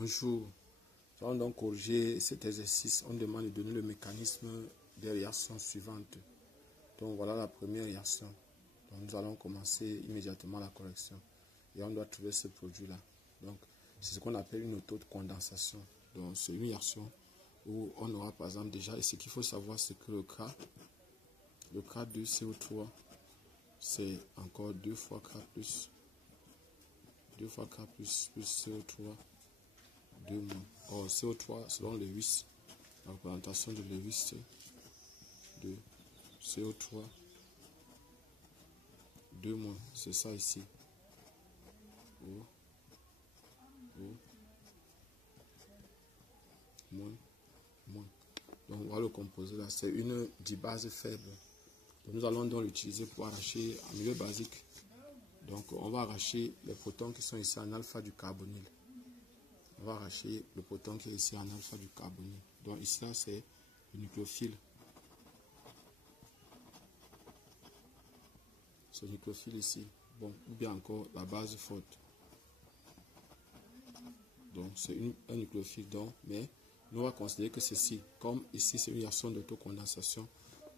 Bonjour. Nous allons donc corriger cet exercice. On demande de donner le mécanisme des réactions suivantes. Donc voilà la première réaction. Donc nous allons commencer immédiatement la correction. Et on doit trouver ce produit-là. Donc c'est ce qu'on appelle une autocondensation. Donc c'est une réaction où on aura par exemple déjà, et ce qu'il faut savoir c'est que le K de CO3, c'est encore 2 fois K plus CO3, 2 moins. Or CO3 selon Lewis, la représentation de Lewis c'est de CO3 2 moins, c'est ça ici. Moins. Donc on va le composer là, c'est une dibase faible. Donc, nous allons donc l'utiliser pour arracher en milieu basique. Donc on va arracher les protons qui sont ici en alpha du carbonyle. On va arracher le proton qui est ici en alpha du carbonyle. Donc ici là c'est le nucléophile. Ce nucléophile ici. Bon, ou bien encore la base forte. Donc c'est un nucléophile. Donc, mais nous on va considérer que ceci, comme ici c'est une réaction d'autocondensation,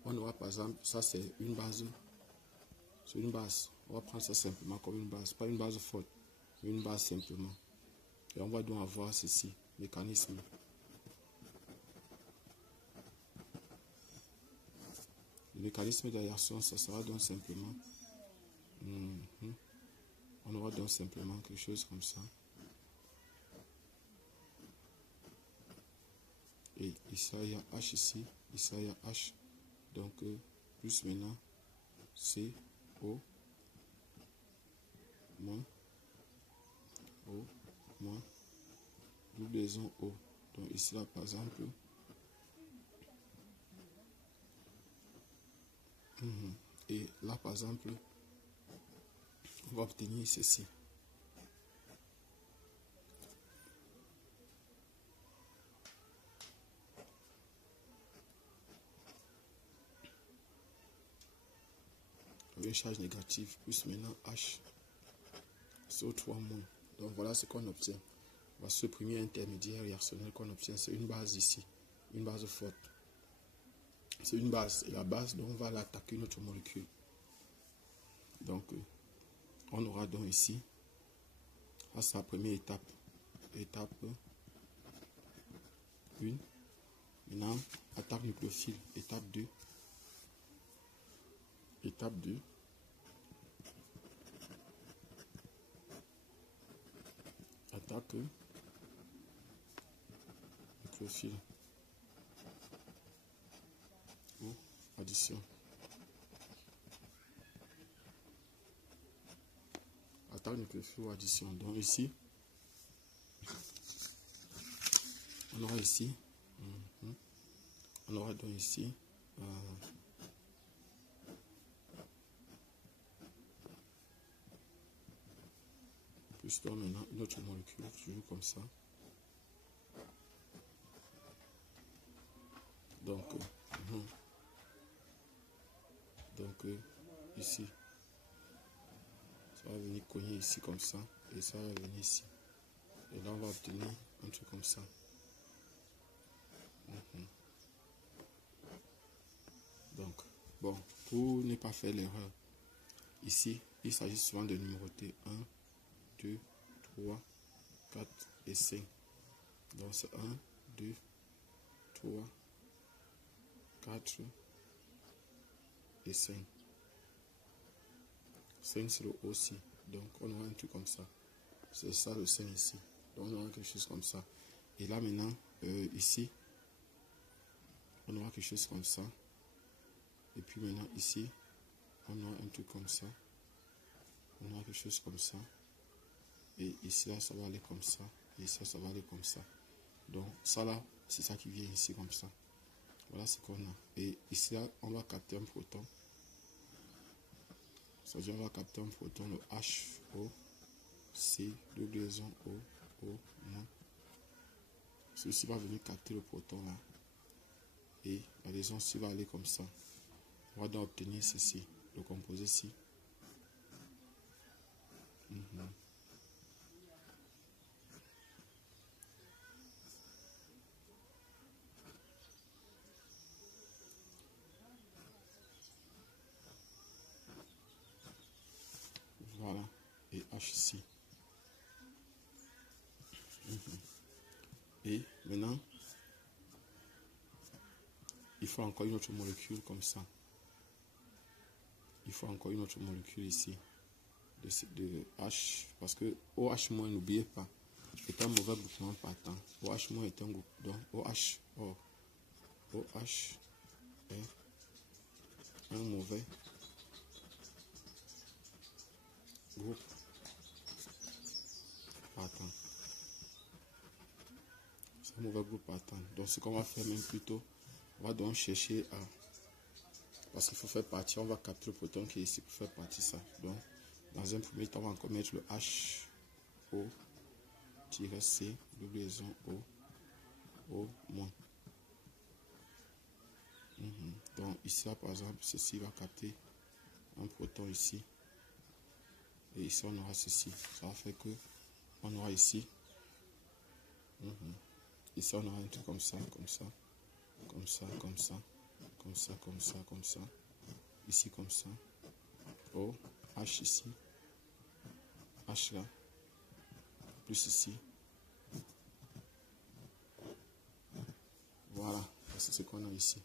on aura par exemple, ça c'est une base. C'est une base. On va prendre ça simplement comme une base. Pas une base forte, mais une base simplement. Et on va donc avoir ceci, mécanisme. Le mécanisme de réaction, ça sera donc simplement. On aura donc simplement quelque chose comme ça. Et ici, il y a H ici. Ici, il y a H. Donc, plus maintenant, C, O, moins, double liaison O. Donc, ici, là, par exemple, et là, par exemple, on va obtenir ceci. Une charge négative plus maintenant H CO3 moins. Donc voilà ce qu'on obtient. Voici ce premier intermédiaire réactionnel qu'on obtient. C'est une base ici, une base forte. C'est une base. Et la base, donc, on va l'attaquer notre molécule. Donc on aura donc ici, ça c'est la première étape. Étape 1. Maintenant, attaque nucléophile. Étape 2. Étape 2. Attaque nucléophile. Ou addition. Attaque nucléophile ou addition. Donc ici, on aura ici. On aura donc ici. Plus donc maintenant une autre molécule, toujours comme ça. Donc, ici, ça va venir cogner ici comme ça, et ça va venir ici. Et là, on va obtenir un truc comme ça. Donc, bon, pour ne pas faire l'erreur, ici, il s'agit souvent de numéroter 1, 2, 3, 4 et 5. Donc, c'est 1, 2, 3, 4 et 5. 5 c'est le O aussi. Donc on aura un truc comme ça. C'est ça le 5 ici. Donc on aura quelque chose comme ça. Et là maintenant, ici, on aura quelque chose comme ça. Et puis maintenant ici, on aura un truc comme ça. On aura quelque chose comme ça. Et ici là, ça va aller comme ça. Et ça, ça va aller comme ça. Donc ça là, c'est ça qui vient ici comme ça. Voilà ce qu'on a. Et ici là, on va capter un proton. C'est-à-dire on va capter un proton, le HO, C, double liaison O, moins. Ceci va venir capter le proton là. Et la liaison ci va aller comme ça. On va donc obtenir ceci, le composé ci. H ici. Et maintenant, il faut encore une autre molécule comme ça. Il faut encore une autre molécule ici de H, parce que OH- n'oubliez pas, est un mauvais groupement partant. OH- est un groupe, donc OH est un mauvais groupe partant. C'est un mauvais groupe partant. Donc ce qu'on va faire même plutôt, on va donc chercher à, parce qu'il faut faire partie, on va capter le proton qui est ici pour faire partie ça. Donc dans un premier temps, on va encore mettre le HO-C, double liaison O-. Donc ici, par exemple, ceci va capter un proton ici. Et ici, on aura ceci. Ça va faire que on aura ici. Ici, on aura un truc comme ça, comme ça, comme ça, comme ça, comme ça, comme ça, comme ça. Ici, comme ça. O, H ici. H là. Plus ici. Voilà. C'est ce qu'on a ici.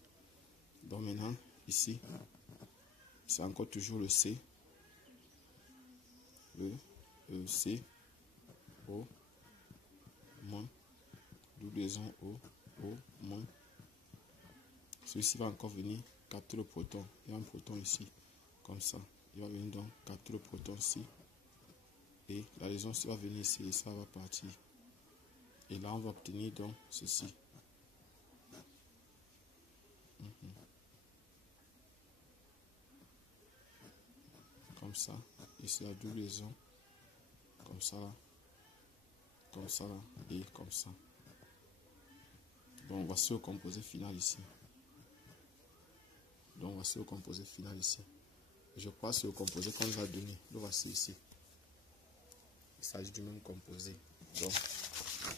Donc maintenant, ici, c'est encore toujours le C. C, O, moins, double liaison O, moins. Celui-ci va encore venir capter le proton. Il y a un proton ici, comme ça. Il va venir donc capter le proton ici. Et la liaison va venir ici et ça va partir. Et là, on va obtenir donc ceci. Comme ça. Ici, la double liaison. Comme ça là. Comme ça là. Et comme ça. Donc, voici le composé final ici. Donc, voici le composé final ici. Et je crois que c'est le composé qu'on nous a donné. Le voici ici. Il s'agit du même composé. Donc,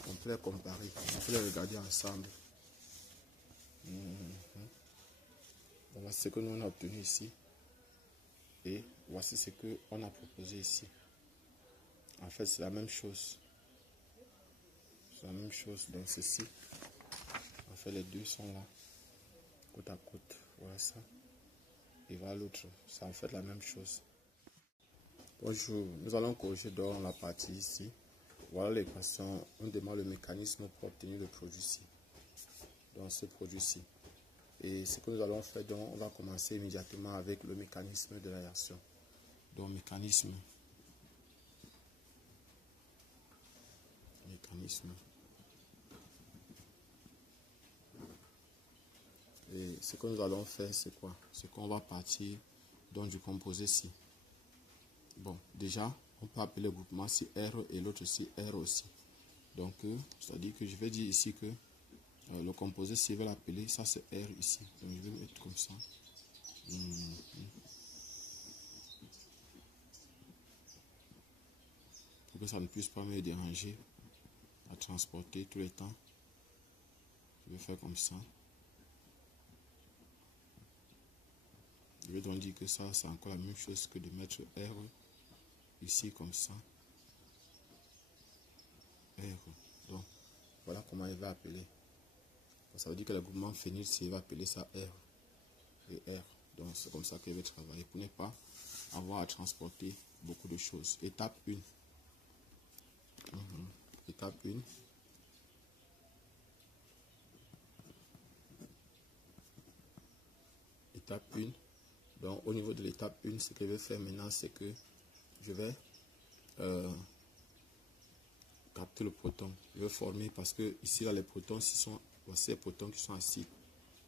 on peut les comparer. On peut les regarder ensemble. Donc, voici ce que nous on a obtenu ici. Et voici ce qu'on a proposé ici. En fait, c'est la même chose. C'est la même chose. Donc, ceci. En fait, les deux sont là. Côte à côte. Voilà ça. Et voilà l'autre. C'est en fait la même chose. Bonjour. Nous allons corriger dans la partie ici. Voilà l'équation. On demande le mécanisme pour obtenir le produit-ci. Donc, ce produit-ci. Et ce que nous allons faire, donc, on va commencer immédiatement avec le mécanisme de la réaction. Donc, mécanisme. Et ce que nous allons faire, c'est quoi? C'est qu'on va partir donc, du composé ci. Bon, déjà, on peut appeler le groupement ci R et l'autre ci R aussi. Donc, c'est-à-dire que je vais dire ici que le composé ci, je vais l'appeler, ça c'est R ici. Donc, je vais mettre comme ça. Pour que ça ne puisse pas me déranger à transporter tout le temps. Je vais faire comme ça. Je vais donc dire que ça, c'est encore la même chose que de mettre R ici comme ça. R. Donc, voilà comment il va appeler. Ça veut dire que le groupement phényl, il va appeler ça R. Et R. Donc, c'est comme ça qu'il va travailler pour ne pas avoir à transporter beaucoup de choses. Étape 1. Étape 1. Étape 1. Donc, au niveau de l'étape 1, ce que je vais faire maintenant, c'est que je vais capter le proton. Je vais former parce que ici, là, les protons, voici les protons qui sont acides.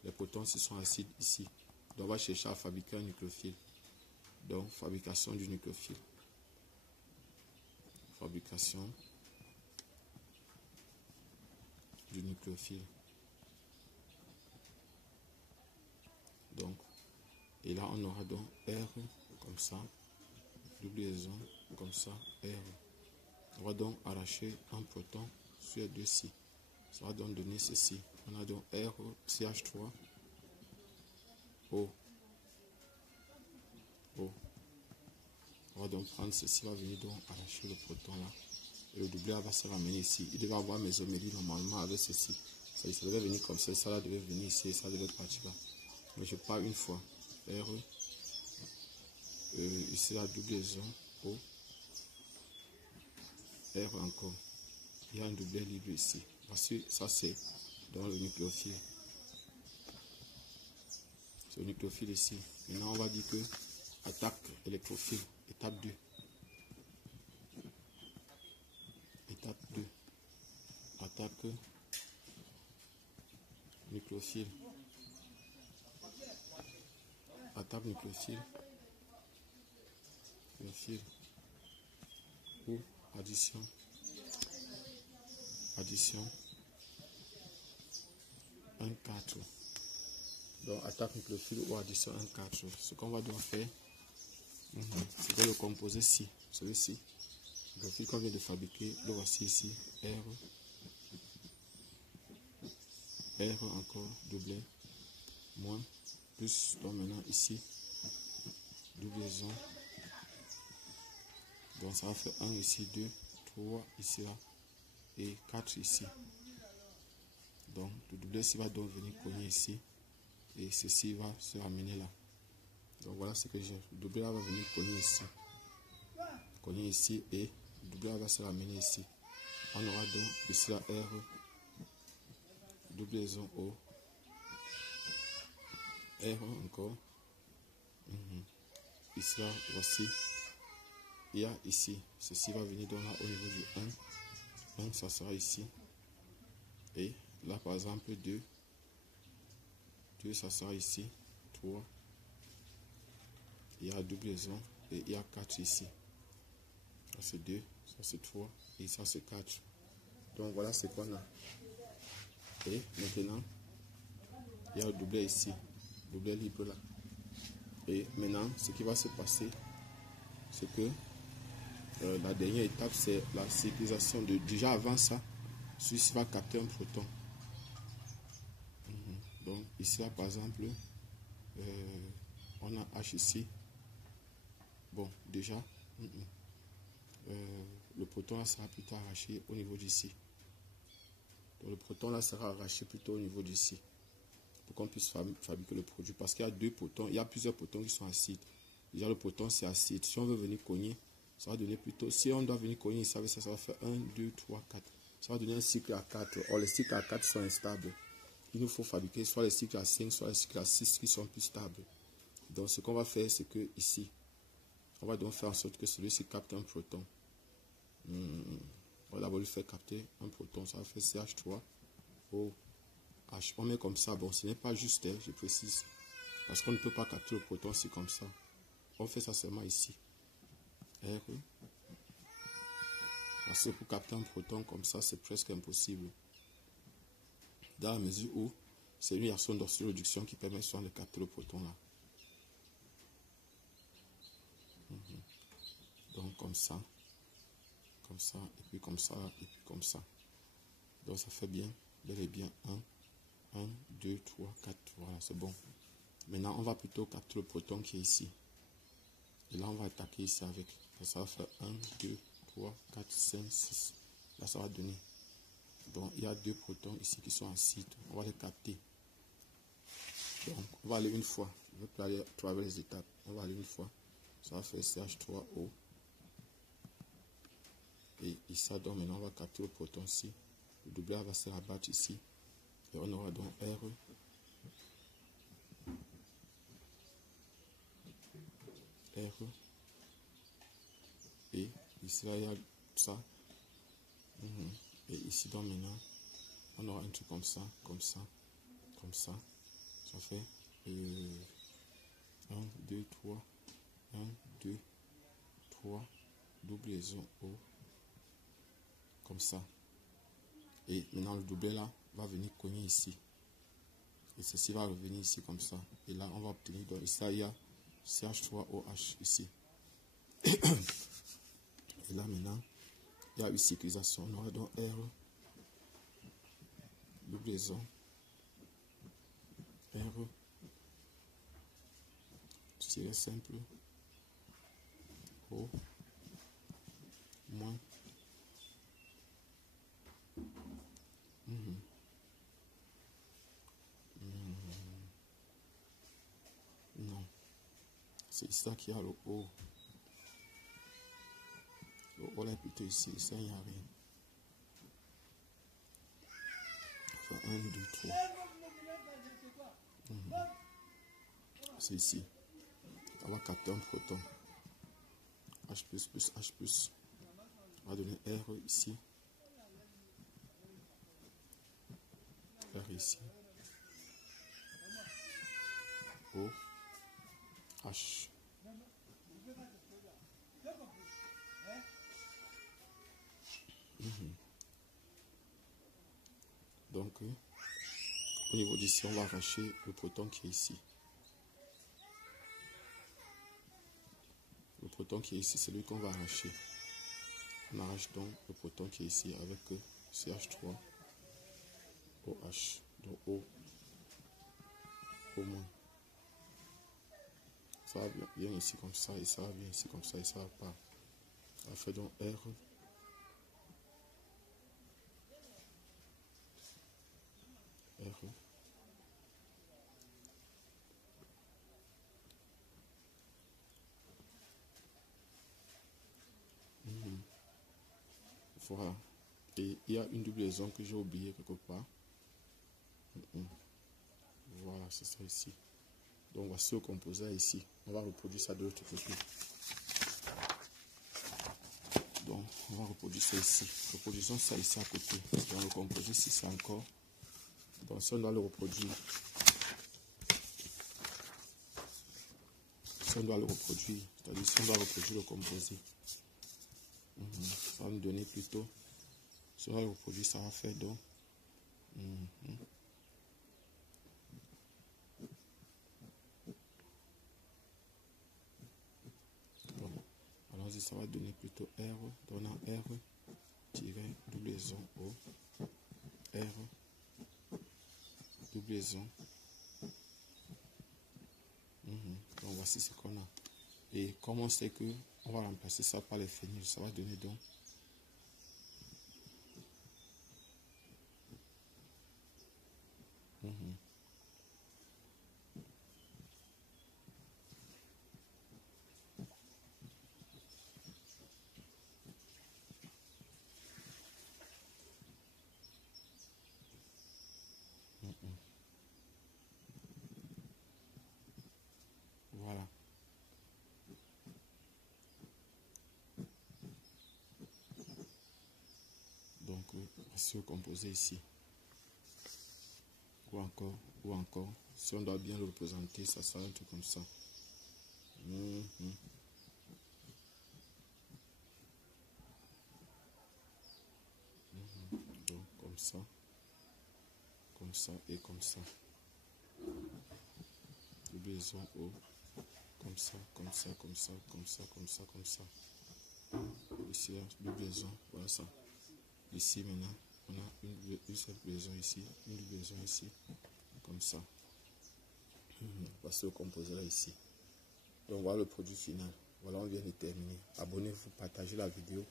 Les protons, sont acides ici. Donc, on va chercher à fabriquer un nucléophile. Donc, fabrication du nucléophile. Fabrication du nucléophile. Donc, et là, on aura donc R comme ça, double liaison comme ça, R. On va donc arracher un proton sur les deux ci. Ça va donc donner ceci. On a donc R, CH3, O. On va donc prendre ceci, va venir donc arracher le proton là. Et le doublé va se ramener ici. Il devait avoir mes homélies normalement avec ceci. Ça devait venir comme ça, ça là devait venir ici, et ça devait partir là. Mais je pars une fois. R, ici la doublon, O, R encore. Il y a un doublé libre ici. Voici, ça c'est dans le nucléophile. C'est le nucléophile ici. Maintenant on va dire que attaque électrophile, étape 2. Étape 2. Attaque nucléophile. Attaque nucléophile. Nucléophile. Ou addition. Addition. 1,4. Donc attaque nucléophile ou addition 1,4. Ce qu'on va devoir faire, c'est que le composé ci, celui-ci, le fil qu'on vient de fabriquer, le voici ici, R encore, doublé, moins, plus, donc maintenant ici, doublon, donc ça va faire 1 ici, 2, 3 ici, là, et 4 ici. Donc le doublé ici va donc venir cogner ici, et ceci va se ramener là. Donc voilà ce que j'ai. Le doublé là va venir cogner ici, et le doublé là va se ramener ici. On aura donc ici la R, doublon O, R encore. Ici là, voici. Il y a ici, ceci va venir donc là au niveau du 1. 1 ça sera ici. Et là par exemple 2. 2 ça sera ici. 3. Il y a doublon et il y a 4 ici. Ça c'est 2, ça c'est 3 et ça c'est 4. Donc voilà ce qu'on a. Et maintenant, il y a le doublé ici. Doublé libre là. Et maintenant, ce qui va se passer, c'est que la dernière étape, c'est la cyclisation. Déjà avant ça, celui-ci va capter un proton. Donc ici, là, par exemple, on a H ici. Bon, déjà, le proton là sera plutôt arraché au niveau d'ici. Donc le proton là sera arraché plutôt au niveau d'ici. Pour qu'on puisse fabriquer le produit. Parce qu'il y a deux protons, il y a plusieurs protons qui sont acides. Déjà le proton c'est acide. Si on veut venir cogner, ça va donner plutôt, si on doit venir cogner, ça va faire 1, 2, 3, 4. Ça va donner un cycle à 4. Or les cycles à 4 sont instables. Il nous faut fabriquer soit les cycles à 5, soit les cycles à 6 qui sont plus stables. Donc ce qu'on va faire, c'est que ici, on va donc faire en sorte que celui-ci capte un proton. On va d'abord lui faire capter un proton. Ça va faire CH3O. On met comme ça, bon, ce n'est pas juste, je précise, parce qu'on ne peut pas capter le proton aussi comme ça. On fait ça seulement ici. R. Parce que pour capter un proton comme ça, c'est presque impossible. Dans la mesure où c'est une réaction d'oxyréduction qui permet souvent de capter le proton là. Donc comme ça, et puis comme ça, et puis comme ça. Donc ça fait bien, bel et bien 1, 2, 3, 4, voilà, c'est bon. Maintenant, on va plutôt capter le proton qui est ici. Et là, on va attaquer ici avec. Ça va faire 1, 2, 3, 4, 5, 6. Là, ça va donner. Donc, il y a deux protons ici qui sont acides. On va les capter. Donc, on va aller une fois. Je vais pas aller à travers les étapes. On va aller une fois. Ça va faire CH3O. Et ici, donc, maintenant, on va capter le proton ici. Le doublé va se rabattre ici. Et on aura donc R. R. Et ici, là, il y a ça. Et ici, donc, maintenant, on aura un truc comme ça, comme ça, comme ça. Ça fait 1, 2, 3, 1, 2, 3, doublon O. Comme ça. Et maintenant, le doublé là va venir cogner ici. Et ceci va revenir ici comme ça. Et là, on va obtenir, donc, ça, il y a CH3OH ici. Et là, maintenant, il y a une cyclisation. On aura donc R, doublon, R, tiré simple, O, moins. Non, c'est ça qui a le O. Le O là est plutôt ici, ça il n'y a rien. Enfin, 1, 2, 3. C'est ici. On va capter un proton. H++, H+. On va donner R ici. R ici. O. H. Donc, au niveau d'ici, on va arracher le proton qui est ici. Le proton qui est ici, c'est lui qu'on va arracher. On arrache donc le proton qui est ici avec CH3, OH, donc O, O-. Ça va bien ici comme ça, et ça va bien ici comme ça, et ça va pas. On va faire donc R. R. Voilà. Et il y a une double que j'ai oublié quelque part. Voilà, c'est ça ici. Donc voici le composé ici. On va reproduire ça de l'autre côté. Donc on va reproduire ça ici. Reproduisons ça ici à côté. Dans le composé ici, c'est encore. Donc si on doit le reproduire. Si on doit le reproduire, c'est-à-dire si on doit reproduire le composé. Ça va nous donner plutôt. Si on va le reproduire, ça va faire donc. Alors ça va donner plutôt R, donnant R, tiret, doublon O, R, doublon. Donc voici ce qu'on a. Et comme on sait que on va remplacer ça par les phényls, ça va donner donc. Voilà. Donc voici le composé ici. Ou encore. Si on doit bien le représenter, ça sera un truc comme ça. Donc comme ça et comme ça. Doublon O, comme ça. Ici, doublon, voilà ça. Ici maintenant, on a une seule doublon ici, une doublon ici, comme ça. Voici le composé là ici. Donc voilà le produit final. Voilà, on vient de terminer. Abonnez-vous, partagez la vidéo,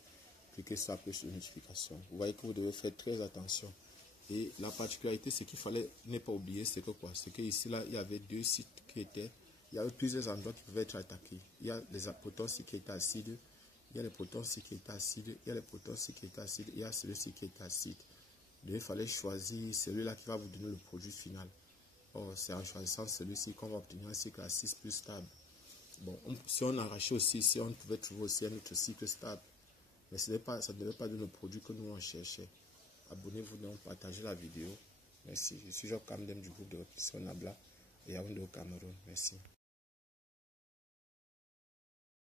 cliquez sur la cloche de notification. Vous voyez que vous devez faire très attention. Et la particularité, c'est qu'il fallait ne pas oublier, c'est que quoi? C'est qu'ici là, il y avait deux sites qui étaient, il y avait plusieurs endroits qui pouvaient être attaqués. Il y a les protons qui étaient acides, il y a les protons qui étaient acides, il y a les protons qui étaient acides, il y a celui-ci qui était acide. Donc il fallait choisir celui-là qui va vous donner le produit final. Or, c'est en choisissant celui-ci qu'on va obtenir un cycle à 6 plus stable. Bon, si on arrachait aussi ici, on pouvait trouver aussi un autre cycle stable. Mais ça ne devait pas donner le produit que nous on cherchait. Abonnez-vous donc, partagez la vidéo. Merci. Je suis Job Kamdem du groupe de répétition Nabla et Yaoundé au Cameroun. Merci.